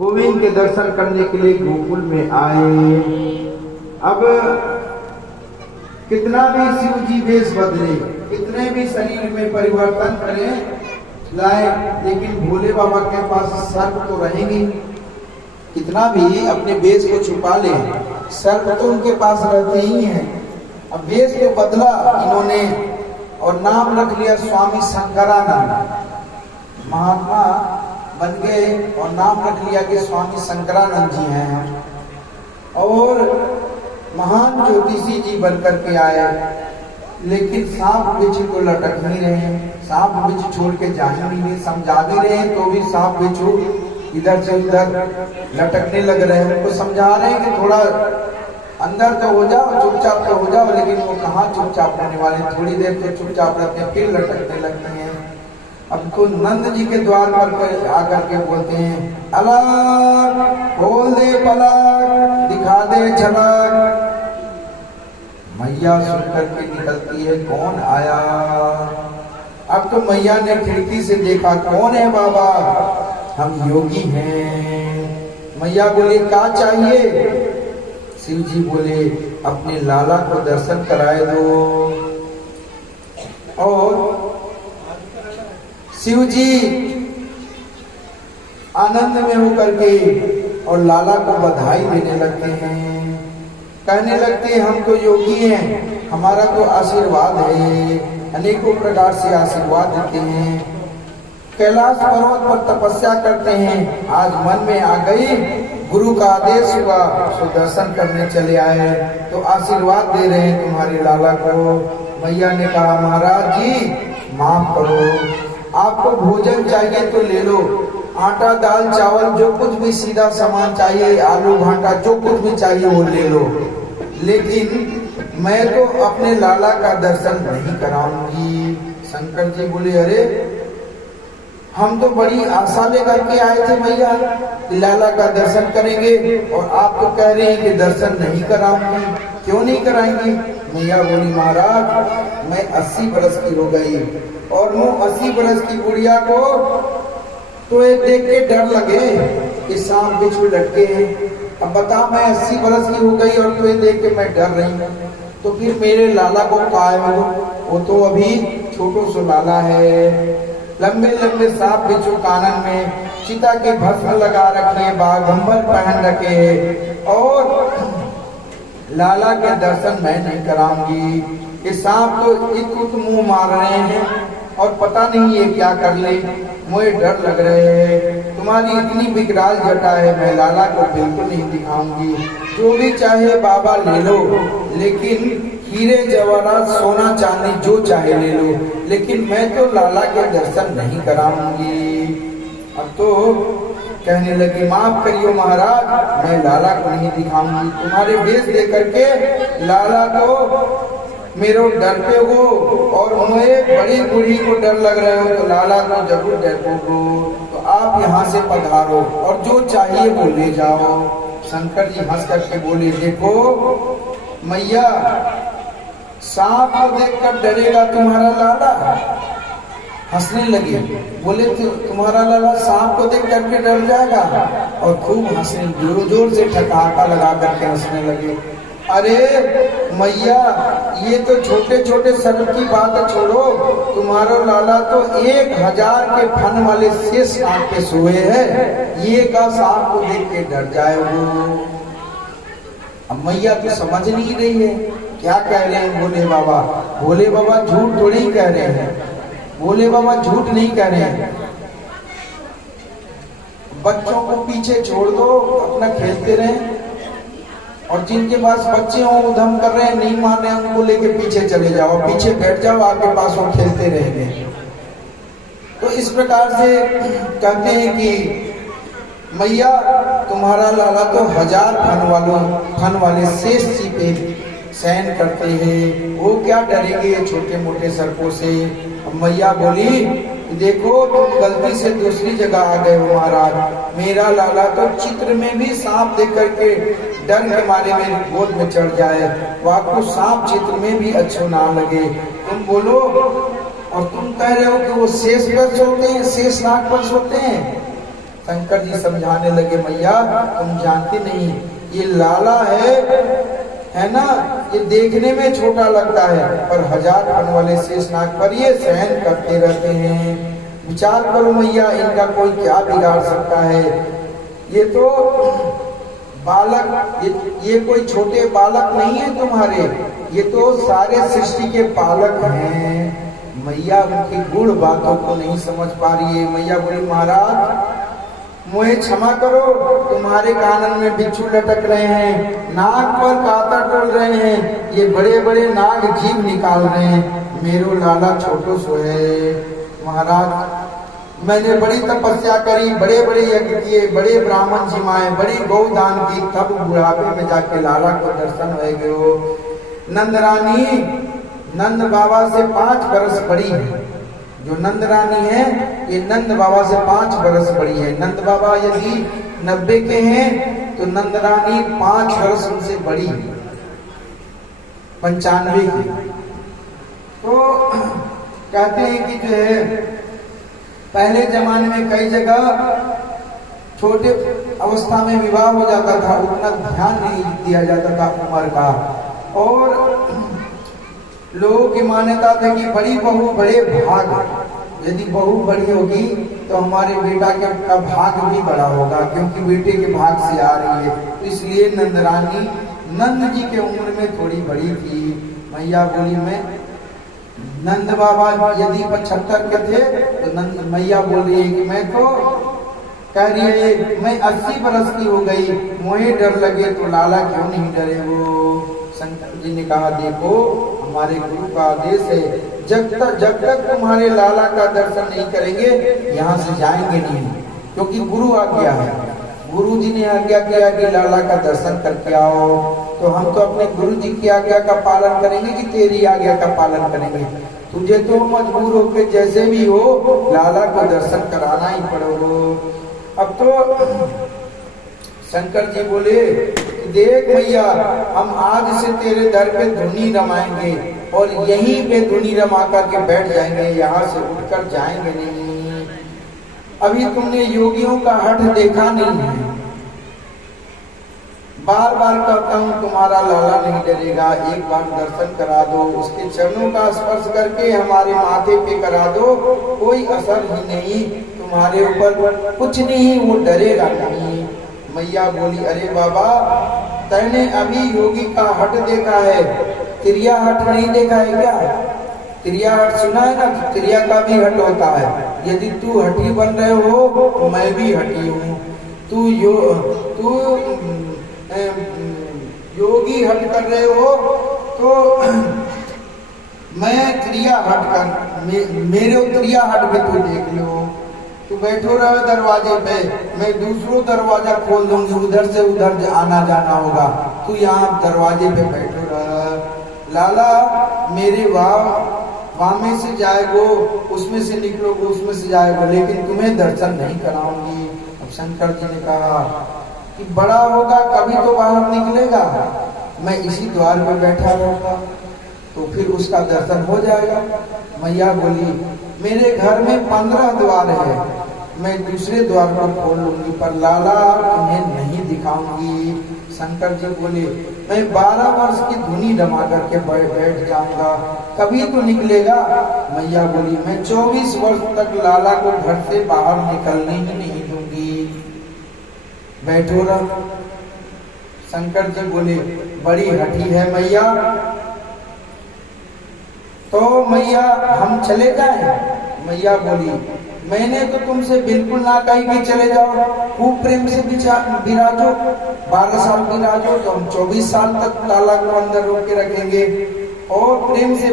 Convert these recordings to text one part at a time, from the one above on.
गोविंद के दर्शन करने के लिए गोकुल में आए। अब कितना भी शिव जी वेश बदले, कितने भी शरीर में परिवर्तन करें लाए, लेकिन भोले बाबा के पास सर्प तो रहेंगे। कितना भी अपने वेश को छुपा ले, सर्प तो उनके पास रहते ही हैं। अब वेश को बदला इन्होंने और नाम रख लिया स्वामी शंकरानंद। महात्मा बन गए और नाम रख लिया कि स्वामी शंकरानंद जी हैं। और महान ज्योतिषी जी बनकर के आए, लेकिन सांप बिच्छू को लटक नहीं रहे। सांप बिच्छू छोड़ के जा ही नहीं रहे, समझा भी रहे हैं तो भी सांप बिच्छू इधर से उधर लटकने लग रहे हैं। उनको समझा रहे हैं कि थोड़ा अंदर तो हो जाओ, चुपचाप तो हो जाओ, लेकिन वो कहाँ चुपचाप रहने वाले, थोड़ी देर तो चुपचाप रहते हैं, फिर लटकने लगते हैं। अब तो नंद जी के द्वार पर आकर के बोलते हैं, अलग खोल दे पलक, दिखा दे झलक। मैया सुनकर के निकलती है, कौन आया? अब तो मैया ने खिड़की से देखा, कौन है बाबा? हम योगी हैं। मैया बोले, क्या चाहिए? शिव जी बोले, अपने लाला को दर्शन कराए दो। और शिव जी आनंद में होकर के और लाला को बधाई देने लगते हैं, कहने लगते हैं, हम तो योगी हैं, हमारा तो आशीर्वाद है। अनेकों प्रकार से आशीर्वाद देते हैं। कैलाश पर्वत पर तपस्या करते हैं, आज मन में आ गई, गुरु का आदेश हुआ तो दर्शन करने चले आए, तो आशीर्वाद दे रहे हैं तुम्हारे लाला को। मैया ने कहा, महाराज जी माफ करो, आपको भोजन चाहिए तो ले लो, आटा दाल चावल जो कुछ भी सीधा सामान चाहिए, आलू भाटा जो कुछ भी चाहिए वो ले लो, लेकिन मैं तो अपने लाला का दर्शन नहीं कराऊंगी। शंकर जी बोले, अरे हम तो बड़ी आशा लेकर के आए थे मैया, लाला का दर्शन करेंगे, और आप तो कह रहे हैं कि दर्शन नहीं कराऊंगी, क्यों नहीं कराएंगी? मैया बोली, महाराज मैं 80 बरस की हो गई और वो 80 बरस की बुढ़िया को तो ये देख के डर लगे कि सांप बिच्छू लटके हैं। अब बता, मैं 80 बरस की हो गई और तुझे देख के मैं डर रही हूँ, तो फिर मेरे लाला को काय हो? वो तो अभी छोटो सो लाला है, लंबे लंबे सांप बिच्छू कानन में, चिता के भस्म लगा रखे, बाघंबर पहन रखे, और लाला के दर्शन मैं नहीं कराऊंगी। ये सांप तो इतुत मुंह मार रहे हैं और पता नहीं ये क्या कर ले, मुझे डर लग रहे हैं। तुम्हारी इतनी विकराल जटा है, मैं लाला को बिल्कुल नहीं दिखाऊंगी। जो भी चाहे बाबा ले लो, लेकिन हीरे जवाहरात सोना चांदी जो चाहे ले लो, लेकिन मैं तो लाला के दर्शन नहीं कराऊंगी। अब तो कहने लगी, माफ करियो महाराज, मैं लाला को नहीं दिखाऊंगी। तुम्हारे वेश दे करके लाला को मेरो डरते हो और मुझे बड़ी बूढ़ी को डर लग रहे हो, तो लाला को जरूर डरते हो, तो आप यहाँ से पधारो और जो चाहिए वो ले जाओ। शंकर जी हंस करके बोले, देखो मैया, सांप को देखकर डरेगा तुम्हारा लाला? हंसने लगे, बोले, तुम्हारा लाला सांप को देख करके डर जाएगा? और खूब हंसने, जोर जोर से ठहाका लगा करके हंसने लगे। अरे मैया, ये तो छोटे छोटे सर्प की बात छोड़ो, तुम्हारा लाला तो 1000 के फन वाले शेष सांप पे सोए है, ये का सांप को देख के डर जाए वो? अब मैया तो समझ नहीं रही है क्या कह रहे हैं भोले बाबा। भोले बाबा झूठ थोड़ी कह रहे हैं, भोले बाबा झूठ नहीं कह रहे हैं। बच्चों को पीछे छोड़ दो, अपना खेलते रहें, और जिनके पास बच्चे हों उधम कर रहे हैं, नहीं मान रहे हैं, उनको लेके पीछे चले जाओ, पीछे बैठ जाओ, आपके पास वो खेलते रहेंगे। तो इस प्रकार से कहते हैं कि मैया, तुम्हारा लाला तो 1000 फन वाले शेष जी पे शयन करते हैं, वो क्या डरेंगे छोटे मोटे सर्पों से। मैया बोली, देखो तुम गलती से दूसरी जगह आ गए हो महाराज, मेरा लाला तो चित्र में भी सांप देख करके डर के मारे मेरी गोद में चढ़ जाए, वो आपको सांप चित्र में भी अच्छो ना लगे। तुम बोलो, और तुम कह रहे हो कि वो शेष पर सोते हैं, शेष नाग पर सोते हैं। शंकर जी समझाने लगे, मैया तुम जानती नहीं, ये लाला है ना, ये देखने में छोटा लगता है पर 1000 फन वाले शेषनाग पर ये सहन करते रहते हैं। विचार करो मैया, इनका कोई क्या बिगाड़ सकता है। ये तो बालक, ये कोई छोटे बालक नहीं है तुम्हारे, ये तो सारे सृष्टि के पालक हैं। मैया उनकी गुण बातों को नहीं समझ पा रही है। मैया बोली, महाराज मुझे क्षमा करो, तुम्हारे कानन में बिच्छू लटक रहे हैं, नाक पर कांटा टोल रहे हैं, ये बड़े बड़े नाग जीभ निकाल रहे हैं, मेरो लाला छोटो सो है। महाराज मैंने बड़ी तपस्या करी, बड़े बड़े यज्ञ किए, बड़े ब्राह्मण जिमाए, बड़ी गौदान की, तब बुढ़ापे में जाके लाला को दर्शन हो गयो। नंद रानी नंद बाबा से 5 बरस बड़ी है। जो नंद रानी है ये नंद बाबा से 5 बरस बड़ी है। नंद बाबा यदि 90 के हैं तो नंद रानी 5 वर्ष उनसे बड़ी है, 95 की। तो कहते हैं कि जो है पहले जमाने में कई जगह छोटे अवस्था में विवाह हो जाता था, उतना ध्यान नहीं दिया जाता था उम्र का, और लोगों की मान्यता था कि बड़ी बहू बड़े भाग, यदि बहू बड़ी होगी तो हमारे बेटा का भाग भी बड़ा होगा, क्योंकि बेटे के भाग से आ रही है। तो इसलिए नंद रानी नंद जी के उम्र में थोड़ी बड़ी थी। मैया बोली, मैं नंद बाबा यदि 75 के थे तो नंद मैया बोल रही है कि मैं तो कह रही है मैं 80 बरस की हो गई, मुझे डर लगे तो लाला क्यों नहीं डरे। वो शंकर जी ने कहा, देखो हमारे गुरु का आदेश है, जब तक तुम्हारे लाला का दर्शन नहीं करेंगे यहाँ से जाएंगे नहीं, क्योंकि गुरु आज्ञा है। गुरु जी ने आज्ञा किया कि लाला का दर्शन करके आओ, तो हम तो अपने गुरु जी की आज्ञा का पालन करेंगे कि तेरी आज्ञा का पालन करेंगे। तुझे तो मजबूर होकर जैसे भी हो लाला को दर्शन कराना ही पड़ेगा। अब तो शंकर जी बोले, देख मैया हम आज से तेरे दर पे धुनी रमाएंगे और यहीं पे धुनी रमा करके बैठ जाएंगे, यहाँ से उठकर जाएंगे नहीं। अभी तुमने योगियों का हठ देखा नहीं है, बार बार कहता हूँ तुम्हारा लाला नहीं डरेगा, एक बार दर्शन करा दो, उसके चरणों का स्पर्श करके हमारे माथे पे करा दो, कोई असर ही नहीं, तुम्हारे ऊपर कुछ नहीं, वो डरेगा नहीं। मैया बोली, अरे बाबा तैने अभी योगी का हट देखा है, त्रिया हट नहीं देखा है क्या? त्रिया हट सुना है ना, तो त्रिया का भी हट होता है। यदि तू हठी बन रहे हो तो मैं भी हटी हूँ। तू योगी हट कर रहे हो तो मैं त्रिया हट कर, मेरे त्रिया हट भी तू देख लो। तू बैठो रहो दरवाजे पे, मैं दूसरो दरवाजा खोल दूंगी, उधर से उधर आना जाना होगा, तू यहाँ दरवाजे पे बैठो रह। लाला मेरे वामे से जाएगो, उसमें से निकलोगे, उसमें से जाएगो, लेकिन तुम्हें दर्शन नहीं कराऊंगी। अब शंकर जी ने कहा कि बड़ा होगा कभी तो बाहर निकलेगा, मैं इसी द्वार पर बैठा रहूंगा तो फिर उसका दर्शन हो जाएगा। मैया बोली, मेरे घर में 15 द्वार है, मैं दूसरे द्वार पर खोल लूंगी, पर लाला तुम्हें नहीं दिखाऊंगी। शंकर जी बोले, मैं 12 वर्ष की धुनी रमा करके बैठ जाऊंगा, कभी तो निकलेगा। मैया बोली, मैं 24 वर्ष तक लाला को घर से बाहर निकलने ही नहीं दूंगी, बैठो रह। शंकर जी बोले, बड़ी हठी है मैया, तो मैया हम चले जाएं? मैया बोली, मैंने तो तुमसे बिल्कुल ना कही कि चले जाओ, खूब प्रेम से बिराजो, 12 साल बिराजो तो हम 24 साल तक लाला को अंदर रोक के रखेंगे, और प्रेम से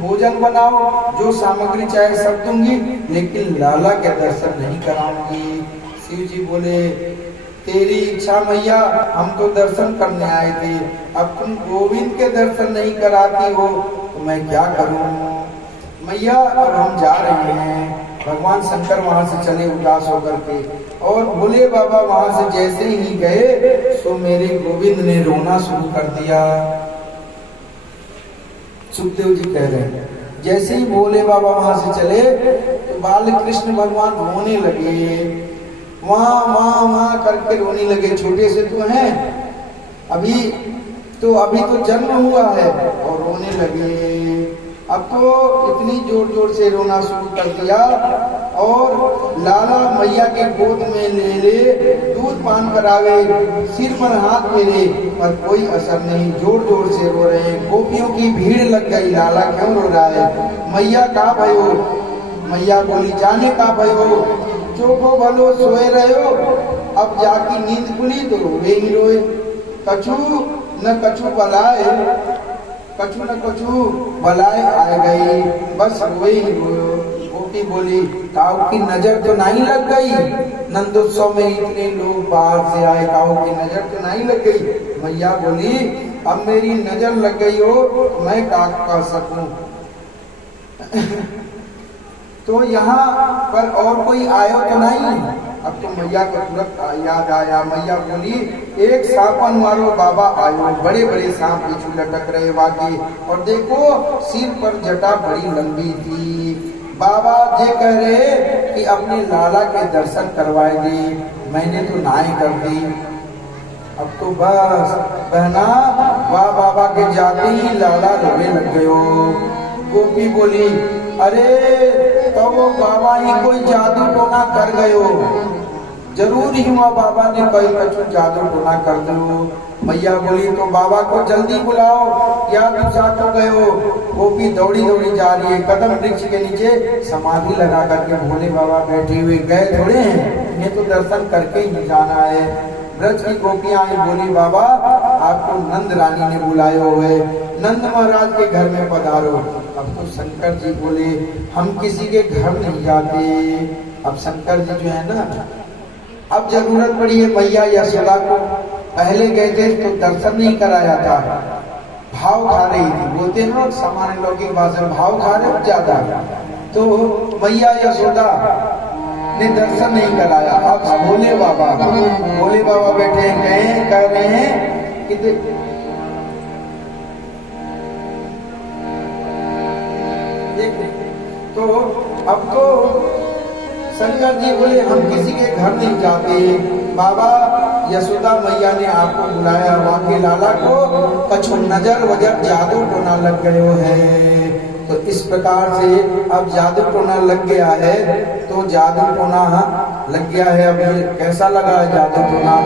भोजन बनाओ, जो सामग्री चाहे सब दूंगी, लेकिन लाला के दर्शन नहीं कराऊंगी। शिव जी बोले, तेरी इच्छा मैया, हम तो दर्शन करने आए थे, अब तुम गोविंद के दर्शन नहीं कराती हो तो मैं क्या करूं। मैया अब हम जा रहे हैं। भगवान शंकर वहां से चले उदास होकर के, और भोले बाबा वहां से जैसे ही गए सो मेरे गोविंद ने रोना शुरू कर दिया। सुखदेव जी कह रहे हैं, जैसे ही भोले बाबा वहां से चले तो बाल कृष्ण भगवान रोने लगे। वहां वहां वहां करके रोने लगे। छोटे से तो हैं, अभी तो जन्म हुआ है और रोने लगे। अब तो इतनी जोर जोर से रोना शुरू कर दिया और लाला मैया के गोद में ले ले, दूध पान करावे, सिर पर हाथ फेरे, पर कोई असर नहीं, जोर जोर से रो रहे हैं। गोपियों की भीड़ लग गई, लाला क्यों रो रहा है? मैया का भयो? मैया बोली, जाने का भयो, चोखो भलो सोए रहे हो, अब जाकी नींद खुली तो रोवे ही रोए। कछु न कछु बलाए, कछु न कछु बलाए आ गई, बस रोए ही रोए। गोपी बोली, काऊ की नजर तो नहीं लग गई? नंदोत्सव में इतने लोग बाहर से आए, काऊ की नजर तो नहीं लग गई? मैया बोली, अब मेरी नजर लग गई हो तो मैं क्या कर सकूं? तो यहाँ पर और कोई आयो तो नहीं? अब तो मैया को तुरंत याद आया। मैया बोली, एक सांपन मारो बाबा आयो, बड़े बड़े सांप बिच्छू लटक रहे वाकई, और देखो सिर पर जटा बड़ी लंबी थी। बाबा जे कह रहे कि अपने लाला के दर्शन करवाएंगे, मैंने तो नाई कर दी। अब तो बस बहना, वाह बाबा के जाते ही लाला रोने लग गयो। गोपी बोली, अरे तो वो बाबा ही कोई जादू टोना कर गयो, जरूर ही हुआ बाबा ने कोई कछु जादू टोना कर दो। मैया बोली, तो बाबा को जल्दी बुलाओ, या दूसरा तो गयो। गोपी दौड़ी दौड़ी जा रही है, कदम वृक्ष के नीचे समाधि लगा करके भोले बाबा बैठे हुए, गए थोड़े हैं, इन्हें तो दर्शन करके ही जाना है। ब्रज की गोपियां आई, बोली, बाबा आपको नंद रानी ने बुलाए हुए, नंद महाराज के घर में पधारो। अब तो शंकर जी बोले, हम किसी के घर नहीं जाते। अब शंकर जी जो है ना, अब जरूरत पड़ी है मैया यशोदा को, पहले गए थे तो दर्शन नहीं कराया था, भाव खा रही थी, बोलते ना सामान्य लौकिक भाषा में, भाव खा रहे हो ज्यादा, तो मैया यशोदा ने दर्शन नहीं कराया। अब भोले बाबा बैठे हैं, कह रहे हैं कि तो अब तो शंकर जी बोले, हम किसी के घर नहीं जाते, बाबा यशोदा मैया ने आपको बुलाया, वहां के लाला को कछु नजर वजर जादू टोना लग गयो है। तो इस प्रकार से अब जादू टोना लग गया है, तो जादू टोना लग गया है। अब ये कैसा लगा है जादू टोना?